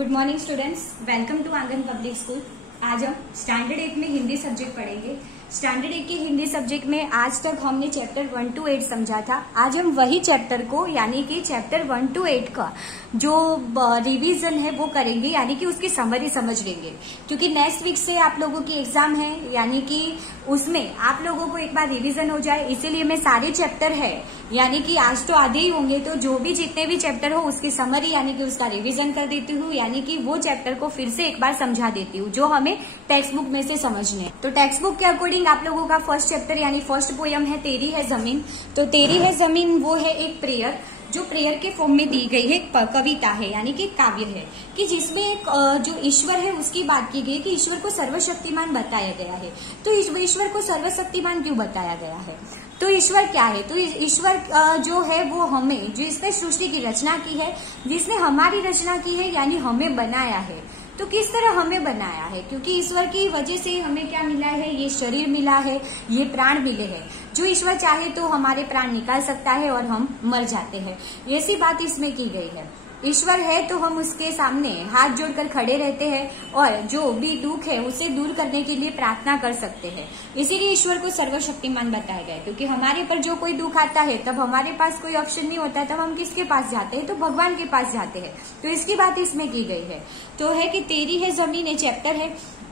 Good morning students, welcome to Aangan public school. आज हम standard 8 में हिंदी सब्जेक्ट पढ़ेंगे। स्टैंडर्ड 8 की हिंदी सब्जेक्ट में आज तक हमने चैप्टर 1 to 8 समझा था। आज हम वही चैप्टर को यानी कि चैप्टर 1 to 8 का जो रिवीजन है वो करेंगे, यानी कि उसकी समरी समझ लेंगे, क्योंकि नेक्स्ट वीक से आप लोगों की एग्जाम है, यानी कि उसमें आप लोगों को एक बार रिवीजन हो जाए। इसीलिए मैं सारे चैप्टर है यानी कि आज तो आधे ही होंगे, तो जो भी जितने भी चैप्टर हो उसकी समरी यानी कि उसका रिवीजन कर देती हूँ, यानी कि वो चैप्टर को फिर से एक बार समझा देती हूँ जो हमें टेक्स्ट बुक में से समझने। तो टेक्स्ट बुक के अकॉर्डिंग आप लोगों का फर्स्ट चैप्टर यानी फर्स्ट पोयम है तेरी है जमीन। तो तेरी है जमीन वो है एक प्रेयर, जो प्रेयर के फॉर्म में दी गई है, एक कविता है यानी कि काव्य है, कि जिसमें एक जो ईश्वर है उसकी बात की गई कि ईश्वर को सर्वशक्तिमान बताया गया है। तो ईश्वर को सर्वशक्तिमान क्यों बताया गया है? तो ईश्वर क्या है? तो ईश्वर जो है वो हमें, जिसने सृष्टि की रचना की है, जिसने हमारी रचना की है यानी हमें बनाया है। तो किस तरह हमें बनाया है? क्योंकि ईश्वर की वजह से हमें क्या मिला है? ये शरीर मिला है, ये प्राण मिले हैं। जो ईश्वर चाहे तो हमारे प्राण निकाल सकता है और हम मर जाते हैं, ऐसी बात इसमें की गई है। ईश्वर है तो हम उसके सामने हाथ जोड़कर खड़े रहते हैं और जो भी दुख है उसे दूर करने के लिए प्रार्थना कर सकते हैं। इसीलिए ईश्वर को सर्वशक्तिमान बताया गया है, क्योंकि हमारे पर जो कोई दुख आता है तब हमारे पास कोई ऑप्शन नहीं होता, तब हम किसके पास जाते हैं? तो भगवान के पास जाते हैं। तो इसकी बात इसमें की गई है। तो है कि तेरी है जमीन ये चैप्टर है।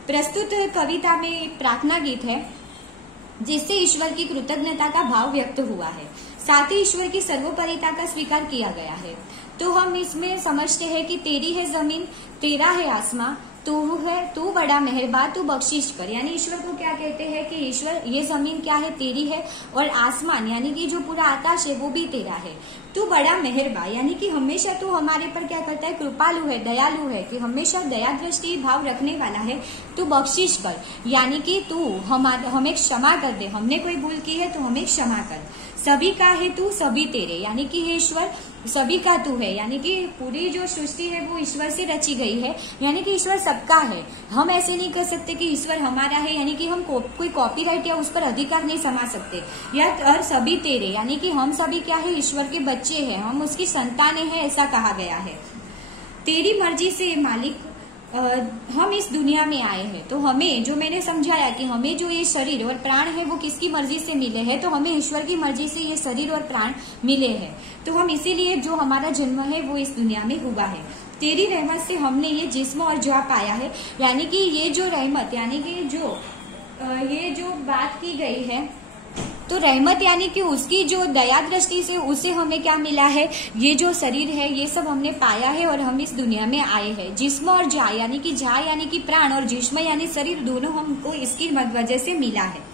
प्रस्तुत कविता में एक प्रार्थना गीत है जिससे ईश्वर की कृतज्ञता का भाव व्यक्त हुआ है, साथ ही ईश्वर की सर्वोपरिता का स्वीकार किया गया है। तो हम इसमें समझते हैं कि तेरी है जमीन, तेरा है आसमां, तू है तू बड़ा मेहरबान, तू बख्शिश कर। यानी ईश्वर को क्या कहते हैं कि ईश्वर ये जमीन क्या है? तेरी है, और आसमान यानी कि जो पूरा आकाश है वो भी तेरा है। तू बड़ा मेहरबान यानी कि हमेशा तू हमारे पर क्या करता है? कृपालु है, दयालु है, कि हमेशा दया दृष्टि भाव रखने वाला है। तू बख्शिश कर यानी कि तू हमें क्षमा कर दे, हमने कोई भूल की है तो हमें क्षमा कर। सभी का है तू सभी तेरे, यानी कि हे ईश्वर सभी का तू है, यानी कि पूरी जो सृष्टि है वो ईश्वर से रची गई है, यानी कि ईश्वर सबका है। हम ऐसे नहीं कर सकते कि ईश्वर हमारा है, यानी कि हम कोई कॉपीराइट या उस पर अधिकार नहीं समा सकते। या और सभी तेरे यानी कि हम सभी क्या है? ईश्वर के बच्चे हैं, हम उसकी संतानें हैं, ऐसा कहा गया है। तेरी मर्जी से मालिक हम इस दुनिया में आए हैं। तो हमें जो मैंने समझाया कि हमें जो ये शरीर और प्राण है वो किसकी मर्जी से मिले हैं? तो हमें ईश्वर की मर्जी से ये शरीर और प्राण मिले हैं। तो हम इसीलिए जो हमारा जन्म है वो इस दुनिया में हुआ है। तेरी रहमत से हमने ये जिस्म और जा पाया है, यानी कि ये जो रहमत यानी कि ये जो बात की गई है, तो रहमत यानी कि उसकी जो दया दृष्टि से उसे हमें क्या मिला है? ये जो शरीर है ये सब हमने पाया है और हम इस दुनिया में आए हैं। जिस्म और जा यानी कि प्राण, और जिस्म यानी शरीर, दोनों हमको इसकी वजह से मिला है।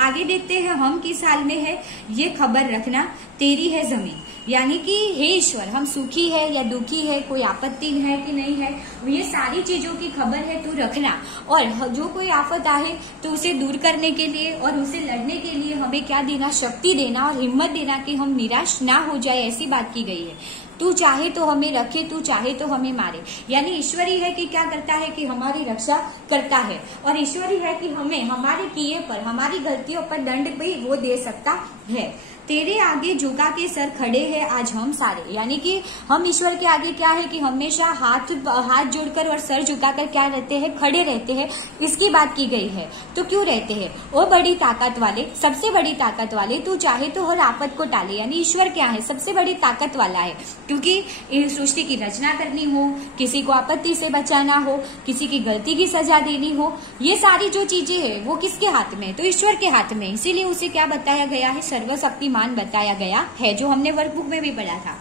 आगे देखते हैं हम किस हाल में है, ये खबर रखना तेरी है जमीन, यानी कि हे ईश्वर हम सुखी है या दुखी है, कोई आपत्ति है कि नहीं है, ये सारी चीजों की खबर है तू रखना। और जो कोई आफत आए तो उसे दूर करने के लिए और उसे लड़ने के लिए हमें क्या देना? शक्ति देना और हिम्मत देना कि हम निराश ना हो जाए, ऐसी बात की गई है। तू चाहे तो हमें रखे, तू चाहे तो हमें मारे, यानी ईश्वर ही है कि क्या करता है कि हमारी रक्षा करता है, और ईश्वर ही है कि हमें हमारे किए पर, हमारी गलतियों पर दंड भी वो दे सकता है। तेरे आगे झुका के सर खड़े हैं आज हम सारे, यानी कि हम ईश्वर के आगे क्या है कि हमेशा हाथ जोड़कर और सर झुकाकर क्या रहते हैं? खड़े रहते हैं, इसकी बात की गई है। तो क्यों रहते हैं? वो बड़ी ताकत वाले, सबसे बड़ी ताकत वाले, तू चाहे तो हर आफत को टाले, यानी ईश्वर क्या है? सबसे बड़ी ताकत वाला है, क्योंकि सृष्टि की रचना करनी हो, किसी को आपत्ति से बचाना हो, किसी की गलती की सजा देनी हो, ये सारी जो चीजें है वो किसके हाथ में? तो ईश्वर के हाथ में। इसीलिए उसे क्या बताया गया है? सर्वशक्तिमान बताया गया है, जो हमने वर्कबुक में भी पढ़ा था।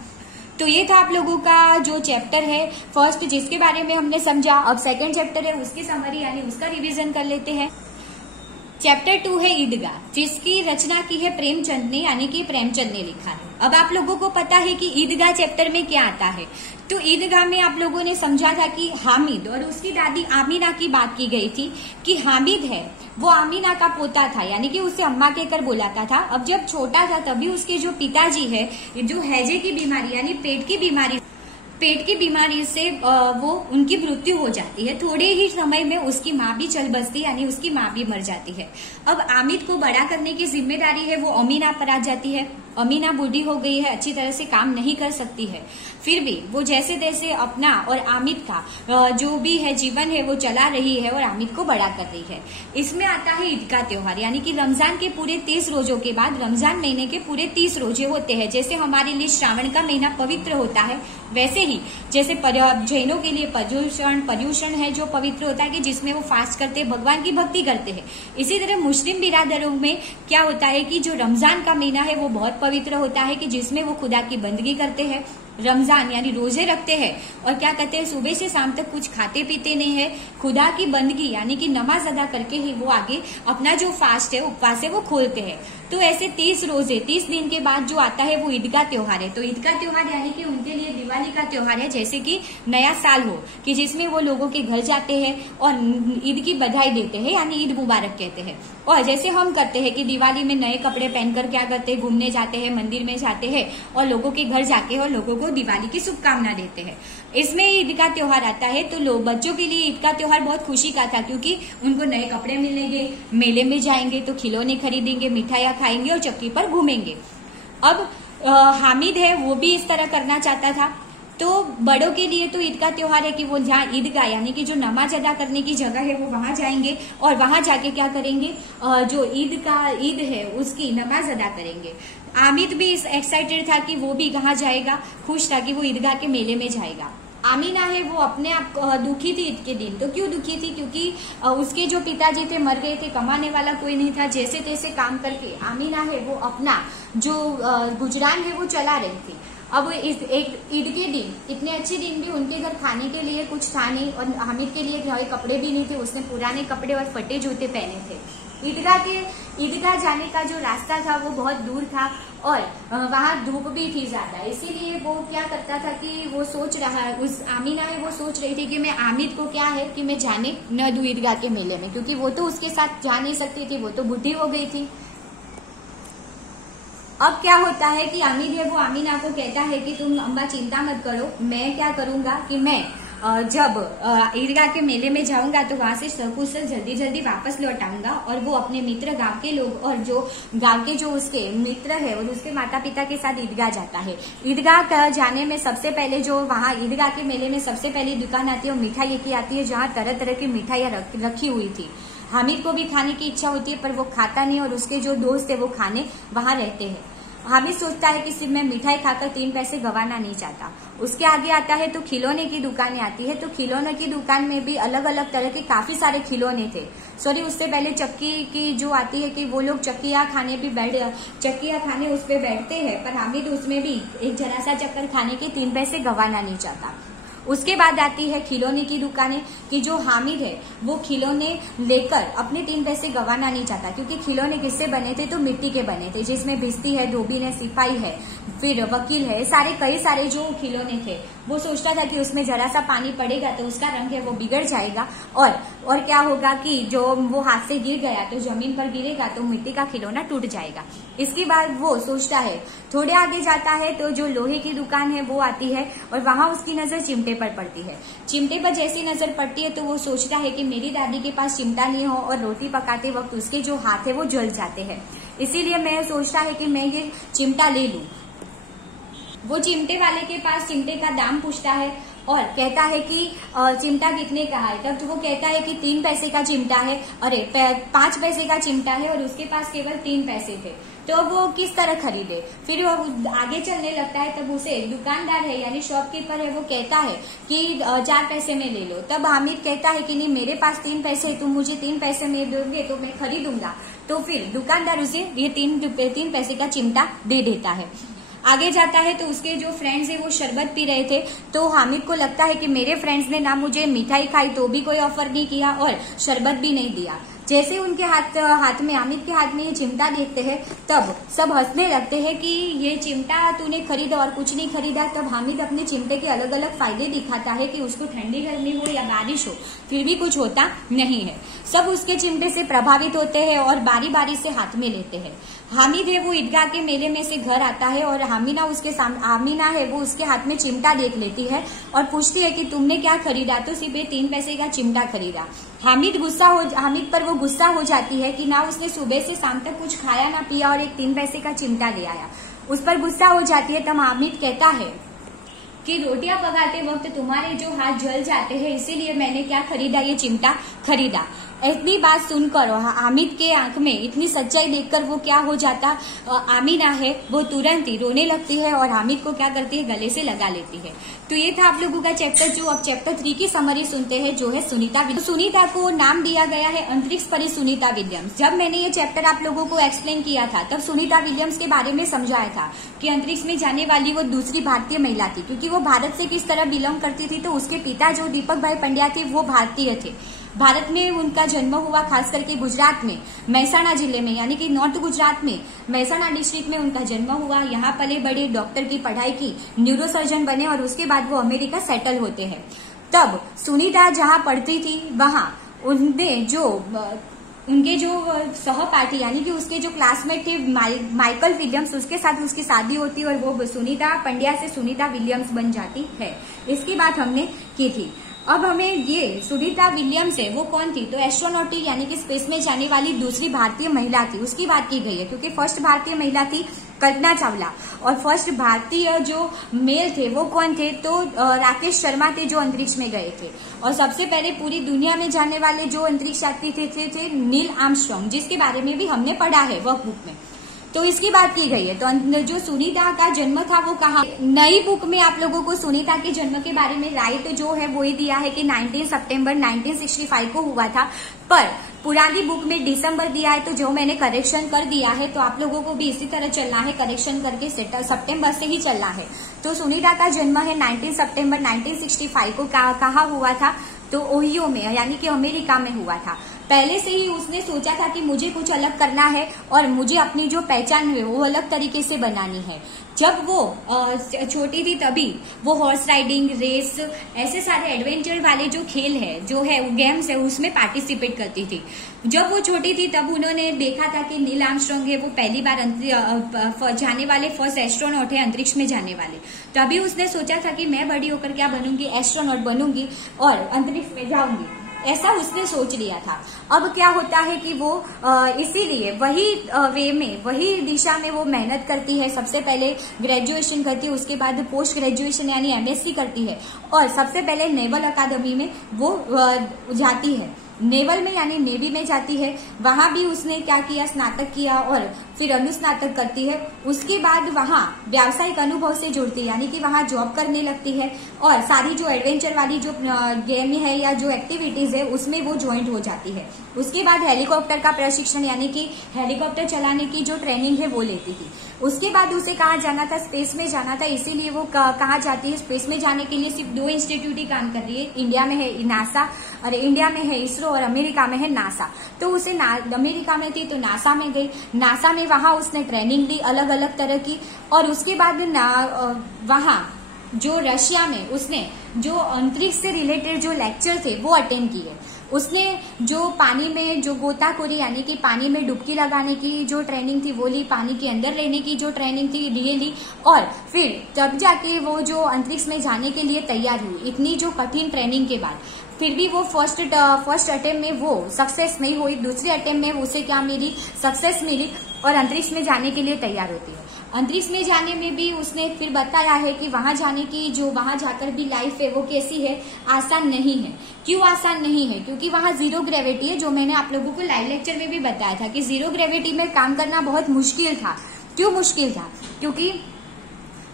तो ये था आप लोगों का जो चैप्टर है फर्स्ट, जिसके बारे में हमने समझा। अब सेकंड चैप्टर है, उसकी समरी यानी उसका रिवीजन कर लेते हैं। चैप्टर 2 है ईदगाह, जिसकी रचना की है प्रेमचंद ने, यानी कि प्रेमचंद ने लिखा है। अब आप लोगों को पता है कि ईदगाह चैप्टर में क्या आता है। तो ईदगाह में आप लोगों ने समझा था कि हामिद और उसकी दादी आमीना की बात की गई थी कि हामिद है वो आमीना का पोता था, यानी कि उसे अम्मा कहकर बुलाता था। अब जब छोटा था तभी उसके जो पिताजी है, जो हैजे की बीमारी यानी पेट की बीमारी से वो उनकी मृत्यु हो जाती है। थोड़े ही समय में उसकी माँ भी चल बसती, यानी उसकी माँ भी मर जाती है। अब आमिद को बड़ा करने की जिम्मेदारी है वो अमीना पर आ जाती है। अमीना बूढ़ी हो गई है, अच्छी तरह से काम नहीं कर सकती है, फिर भी वो जैसे तैसे अपना और आमिद का जो भी है जीवन है वो चला रही है और आमिद को बड़ा कर रही है। इसमें आता है ईद का त्योहार, यानी कि रमजान के पूरे 30 रोजों के बाद रमजान महीने के पूरे 30 रोजे होते हैं। जैसे हमारे लिए श्रावण का महीना पवित्र होता है, वैसे ही जैसे जैनों के लिए पर्युषण है जो पवित्र होता है कि जिसमें वो फास्ट करते हैं, भगवान की भक्ति करते हैं। इसी तरह मुस्लिम बिरादरों में क्या होता है कि जो रमजान का महीना है वो बहुत पवित्र होता है कि जिसमें वो खुदा की बंदगी करते हैं, रमजान यानी रोजे रखते हैं और क्या कहते हैं सुबह से शाम तक कुछ खाते पीते नहीं है, खुदा की बंदगी यानी कि नमाज अदा करके ही वो आगे अपना जो फास्ट है उपवास है वो खोलते हैं। तो ऐसे 30 रोजे 30 दिन के बाद जो आता है वो ईद का त्योहार है। तो ईद का त्योहार यानी कि उनके लिए दिवाली का त्योहार है, जैसे कि नया साल हो कि जिसमें वो लोगों के घर जाते हैं और ईद की बधाई देते हैं यानी ईद मुबारक कहते हैं। और जैसे हम करते हैं कि दिवाली में नए कपड़े पहनकर क्या करते हैं, घूमने जाते हैं, मंदिर में जाते हैं और लोगों के घर जाके और लोगों को दिवाली की शुभकामना देते हैं। इसमें ईद का त्योहार आता है तो लोग बच्चों के लिए ईद का त्योहार बहुत खुशी का था, क्योंकि उनको नए कपड़े मिलेंगे, मेले में जाएंगे तो खिलौने खरीदेंगे, मिठाइयाँ खाएंगे और चक्की पर घूमेंगे। अब हामिद है वो भी इस तरह करना चाहता था। तो बड़ों के लिए तो ईद का त्योहार है कि वो जहाँ ईदगाह यानी कि जो नमाज अदा करने की जगह है वो वहां जाएंगे और वहां जाके क्या करेंगे, जो ईद है उसकी नमाज अदा करेंगे। आमिद भी एक्साइटेड था कि वो भी कहाँ जाएगा, खुश था कि वो ईदगाह के मेले में जाएगा। आमीना है वो अपने आप दुखी थी ईद के दिन। तो क्यों दुखी थी, क्योंकि उसके जो पिताजी थे मर गए थे, कमाने वाला कोई नहीं था, जैसे तैसे काम करके आमीना है वो अपना जो गुजरान है वो चला रही थी। अब इस एक ईद के दिन, इतने अच्छे दिन भी उनके घर खाने के लिए कुछ था नहीं और हामिद के लिए नए कपड़े भी नहीं थे, उसने पुराने कपड़े और फटे जूते पहने थे। ईदगाह जाने का जो रास्ता था वो बहुत दूर था और वहां धूप भी थी ज्यादा, इसीलिए वो क्या करता था कि वो सोच रहा, उस आमीना है वो सोच रही थी कि मैं आमिद को क्या है कि मैं जाने न दूं ईदगाह के मेले में, क्योंकि वो तो उसके साथ जा नहीं सकती थी, वो तो बुढ़ी हो गई थी। अब क्या होता है कि आमिद है वो आमीना को कहता है कि तुम अम्बा चिंता मत करो, मैं क्या करूंगा कि मैं जब ईदगाह के मेले में जाऊंगा तो वहां से सकुशल जल्दी जल्दी वापस लौट आऊंगा और वो अपने मित्र गांव के लोग और जो गांव के जो उसके मित्र है और उसके माता पिता के साथ ईदगाह जाता है। ईदगाह जाने में सबसे पहले जो वहां ईदगाह के मेले में सबसे पहली दुकान आती है वो मिठाई की आती है, जहाँ तरह तरह की मिठाइयाँ रखी हुई थी। हामिद को भी खाने की इच्छा होती है पर वो खाता नहीं और उसके जो दोस्त है वो खाने वहां रहते हैं। हामिद सोचता है कि सिर्फ मैं मिठाई खाकर 3 पैसे गंवाना नहीं चाहता। उसके आगे आता है तो खिलौने की दुकानें आती है। तो खिलौने की दुकान में भी अलग अलग तरह के काफी सारे खिलौने थे। उससे पहले चक्की की जो आती है कि वो लोग चक्कियाँ खाने उस पे बैठते हैं, पर हामिद उसमें भी एक जरा सा चक्कर खाने के 3 पैसे गंवाना नहीं चाहता। उसके बाद आती है खिलौने की दुकानें कि जो हामिद है वो खिलौने लेकर अपने 3 पैसे गंवाना नहीं चाहता, क्योंकि खिलौने किससे बने थे तो मिट्टी के बने थे, जिसमें भिस्ती है, धोबीन है, सिपाही है, फिर वकील है, कई सारे जो खिलौने थे। वो सोचता था कि उसमें जरा सा पानी पड़ेगा तो उसका रंग है वो बिगड़ जाएगा और क्या होगा कि जो वो हाथ से गिर गया तो जमीन पर गिरेगा तो मिट्टी का खिलौना टूट जाएगा। इसके बाद वो सोचता है, थोड़े आगे जाता है तो जो लोहे की दुकान है वो आती है और वहां उसकी नजर चिमटे पर पड़ती है। चिमटे पर जैसी नजर पड़ती है तो वो सोचता है कि मेरी दादी के पास चिमटा नहीं हो और रोटी पकाते वक्त उसके जो हाथ है वो जल जाते हैं, इसीलिए मैं सोचता है कि मैं ये चिमटा ले लूं। वो चिमटे वाले के पास चिमटे का दाम पूछता है और कहता है कि चिमटा कितने का है। तब तो वो कहता है कि 3 पैसे का चिमटा है, अरे 5 पैसे का चिमटा है और उसके पास केवल 3 पैसे थे। तो वो किस तरह खरीदे, फिर वो आगे चलने लगता है। तब उसे दुकानदार है यानी शॉपकीपर है वो कहता है कि 4 पैसे में ले लो। तब हामिद कहता है कि नहीं, मेरे पास 3 पैसे, तुम मुझे 3 पैसे में दोगे तो मैं खरीदूंगा। तो फिर दुकानदार उसे ये 3 पैसे का चिमटा दे देता है। आगे जाता है तो उसके जो फ्रेंड्स है वो शरबत पी रहे थे। तो हामिद को लगता है कि मेरे फ्रेंड्स ने ना मुझे मिठाई खाई तो भी कोई ऑफर नहीं किया और शरबत भी नहीं दिया। जैसे उनके हाथ में हामिद के हाथ में ये चिमटा देखते हैं तब सब हंसने लगते हैं कि ये चिमटा तूने खरीदा और कुछ नहीं खरीदा। तब हामिद अपने चिमटे के अलग अलग फायदे दिखाता है कि उसको ठंडी गर्मी हो या बारिश हो फिर भी कुछ होता नहीं है। सब उसके चिमटे से प्रभावित होते हैं और बारी बारी से हाथ में लेते हैं। हामिद है वो ईदगाह के मेले में से घर आता है और आमीना है वो उसके हाथ में चिमटा देख लेती है और पूछती है कि तुमने क्या खरीदा। तो सिर्फ 3 पैसे का चिमटा खरीदा। हामिद पर वो गुस्सा हो जाती है कि ना उसने सुबह से शाम तक कुछ खाया ना पिया और एक 3 पैसे का चिमटा ले आया। उस पर गुस्सा हो जाती है, तब हामिद कहता है कि रोटियां पकाते वक्त तुम्हारे जो हाथ जल जाते हैं, इसीलिए मैंने क्या खरीदा, ये चिमटा खरीदा। इतनी बात सुनकर हामिद के आंख में इतनी सच्चाई देखकर वो क्या हो जाता, आमीना है वो तुरंत ही रोने लगती है और हामिद को क्या करती है, गले से लगा लेती है। तो ये था आप लोगों का चैप्टर 2। अब चैप्टर 3 की समरी सुनते हैं, जो है सुनीता। सुनीता को नाम दिया गया है अंतरिक्ष परी सुनीता विलियम्स। जब मैंने ये चैप्टर आप लोगों को एक्सप्लेन किया था, तब सुनीता विलियम्स के बारे में समझाया था कि अंतरिक्ष में जाने वाली वो दूसरी भारतीय महिला थी, क्योंकि वो भारत से किस तरह बिलोंग करती थी। तो उसके पिता जो दीपक भाई पंड्या थे, वो भारतीय थे। भारत में उनका जन्म हुआ, खास करके गुजरात में मेहसाणा जिले में, यानी कि नॉर्थ गुजरात में मेहसाणा डिस्ट्रिक्ट में उनका जन्म हुआ। यहाँ पले बड़े, डॉक्टर की पढ़ाई की, न्यूरोसर्जन बने और उसके बाद वो अमेरिका सेटल होते हैं। तब सुनीता जहाँ पढ़ती थी, वहां उनके जो सहपाठी यानी कि उसके जो क्लासमेट थे माइकल विलियम्स, उसके साथ उसकी शादी होती और वो सुनीता पंड्या से सुनीता विलियम्स बन जाती है। इसकी बात हमने की थी। अब हमें ये सुनीता विलियम्स है वो कौन थी, तो एस्ट्रोनॉट यानी कि स्पेस में जाने वाली दूसरी भारतीय महिला थी, उसकी बात की गई है। क्योंकि फर्स्ट भारतीय महिला थी कल्पना चावला और फर्स्ट भारतीय जो मेल थे वो कौन थे, तो राकेश शर्मा थे, जो अंतरिक्ष में गए थे। और सबसे पहले पूरी दुनिया में जाने वाले जो अंतरिक्ष यात्री थे नील आर्मस्ट्रांग, जिसके बारे में भी हमने पढ़ा है वर्कबुक में। तो इसकी बात की गई है। तो जो सुनीता का जन्म था वो कहाँ, नई बुक में आप लोगों को सुनीता के जन्म के बारे में राइट जो है वो ही दिया है कि 19 सितंबर 1965 को हुआ था, पर पुरानी बुक में दिसंबर दिया है। तो जो मैंने करेक्शन कर दिया है, तो आप लोगों को भी इसी तरह चलना है, करेक्शन करके सितंबर से ही चलना है। तो सुनीता का जन्म है 19 सितंबर 1965 को। कहाँ हुआ था, तो ओहियो में, यानी कि अमेरिका में हुआ था। पहले से ही उसने सोचा था कि मुझे कुछ अलग करना है और मुझे अपनी जो पहचान है वो अलग तरीके से बनानी है। जब वो छोटी थी तभी वो हॉर्स राइडिंग, रेस, ऐसे सारे एडवेंचर वाले जो खेल है, जो है गेम्स है, उसमें पार्टिसिपेट करती थी। जब वो छोटी थी तब उन्होंने देखा था कि नील आर्मस्ट्रांग है वो पहली बार जाने वाले फर्स्ट एस्ट्रोनॉट है, अंतरिक्ष में जाने वाले। तभी उसने सोचा था कि मैं बड़ी होकर क्या बनूंगी, एस्ट्रोनॉट बनूंगी और अंतरिक्ष में जाऊंगी, ऐसा उसने सोच लिया था। अब क्या होता है कि वो इसीलिए वही वे में, वही दिशा में वो मेहनत करती है। सबसे पहले ग्रेजुएशन करती है, उसके बाद पोस्ट ग्रेजुएशन यानी एमएससी करती है और सबसे पहले नेवल अकादमी में वो जाती है। नेवल में यानी नेवी में जाती है। वहां भी उसने क्या किया, स्नातक किया और फिर अनुस्नातक करती है। उसके बाद वहां व्यावसायिक अनुभव से जुड़ती है, यानी कि वहां जॉब करने लगती है और सारी जो एडवेंचर वाली जो गेम है या जो एक्टिविटीज है उसमें वो ज्वाइंट हो जाती है। उसके बाद हेलीकॉप्टर का प्रशिक्षण यानी कि हेलीकॉप्टर चलाने की जो ट्रेनिंग है वो लेती थी। उसके बाद उसे कहाँ जाना था, स्पेस में जाना था। इसीलिए वो कहाँ जाती है, स्पेस में जाने के लिए सिर्फ 2 इंस्टीट्यूट ही काम कर रही है। इंडिया में है नासा, और इंडिया में है इसरो और अमेरिका में है नासा। तो उसे अमेरिका में थी तो नासा में गई। नासा में वहां उसने ट्रेनिंग ली अलग अलग तरह की। और उसके बाद वहां जो रशिया में उसने जो अंतरिक्ष से रिलेटेड जो लेक्चर थे वो अटेंड किए। उसने जो पानी में जो गोताखोरी यानी कि पानी में डुबकी लगाने की जो ट्रेनिंग थी वो ली, पानी के अंदर रहने की जो ट्रेनिंग थी ये ली, और फिर तब जाके वो जो अंतरिक्ष में जाने के लिए तैयार हुई। इतनी जो कठिन ट्रेनिंग के बाद फिर भी वो फर्स्ट अटेम्प्ट में वो सक्सेस नहीं हुई। दूसरे अटेम्प्ट में उसे क्या मिली, सक्सेस मिली और अंतरिक्ष में जाने के लिए तैयार होती है। अंतरिक्ष में जाने में भी उसने फिर बताया है कि वहां जाने की जो वहां जाकर भी लाइफ है वो कैसी है, आसान नहीं है। क्यों आसान नहीं है, क्योंकि वहां जीरो ग्रेविटी है, जो मैंने आप लोगों को लाइव लेक्चर में भी बताया था कि जीरो ग्रेविटी में काम करना बहुत मुश्किल था। क्यों मुश्किल था, क्योंकि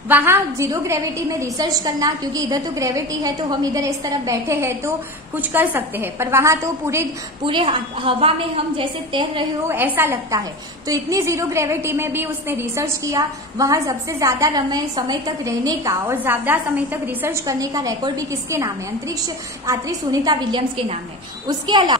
वहां जीरो ग्रेविटी में रिसर्च करना, क्योंकि इधर तो ग्रेविटी है तो हम इधर इस तरफ बैठे हैं तो कुछ कर सकते हैं, पर वहां तो पूरे हवा में हम जैसे तैर रहे हो ऐसा लगता है। तो इतनी जीरो ग्रेविटी में भी उसने रिसर्च किया। वहां सबसे ज्यादा समय तक रहने का और ज्यादा समय तक रिसर्च करने का रिकॉर्ड भी किसके नाम है, अंतरिक्ष यात्री सुनीता विलियम्स के नाम है। उसके अलावा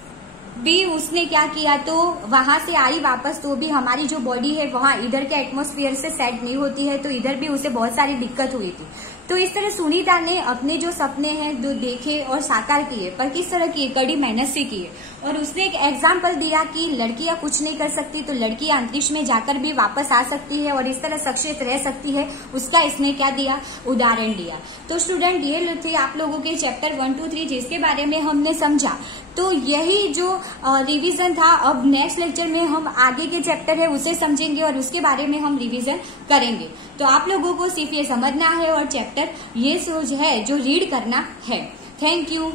भी उसने क्या किया, तो वहां से आई वापस तो भी हमारी जो बॉडी है वहां इधर के एटमॉस्फेयर से सेट नहीं होती है, तो इधर भी उसे बहुत सारी दिक्कत हुई थी। तो इस तरह सुनीता ने अपने जो सपने हैं जो देखे और साकार किए, पर किस तरह किए, कड़ी मेहनत से किए। और उसने एक एग्जाम्पल दिया कि लड़कियां कुछ नहीं कर सकती तो लड़कियां अंतरिक्ष में जाकर भी वापस आ सकती है और इस तरह सक्सेस रह सकती है। उसका इसने क्या दिया, उदाहरण दिया। तो स्टूडेंट ये थे आप लोगों के चैप्टर 1, 2, 3 जिसके बारे में हमने समझा। तो यही जो रिवीजन था, अब नेक्स्ट लेक्चर में हम आगे के चैप्टर है उसे समझेंगे और उसके बारे में हम रिवीजन करेंगे। तो आप लोगों को सिर्फ ये समझना है और चैप्टर ये जो है जो रीड करना है। Thank you.